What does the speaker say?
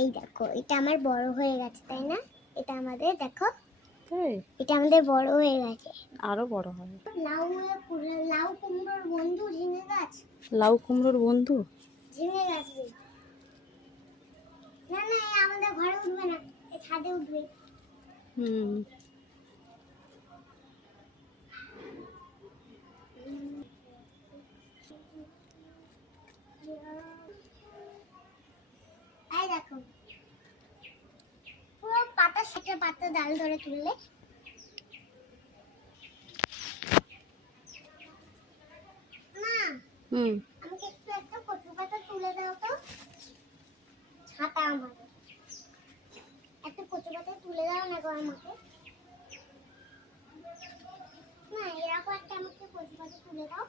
এই দেখো, এটা আমার বড় হয়ে গেছে, তাই না? এটা আমাদের দেখো, তাই এটা আমাদের বড় হয়ে গেছে। আরো বড় হবে। লাউ কুমড়োর বন্ধু ঝিঙে গাছ। লাউ কুমড়োর বন্ধু? ঝিঙে গাছ রে। না না, এ আমাদের ঘরে উঠবে না, এ ছাদে উঠবে। হুম। এই দেখো, পুরো পাতা সেটা পাতা ডাল ধরে তুললে। মা, হুম। আমাকে একটু একটা কচু পাতা তুলে দাও তো। ছাতা আমাকে একটা কচু পাতা তুলে দাও না গো আমাকে। না, এরকম একটা আমাকে কচু পাতা তুলে দাও।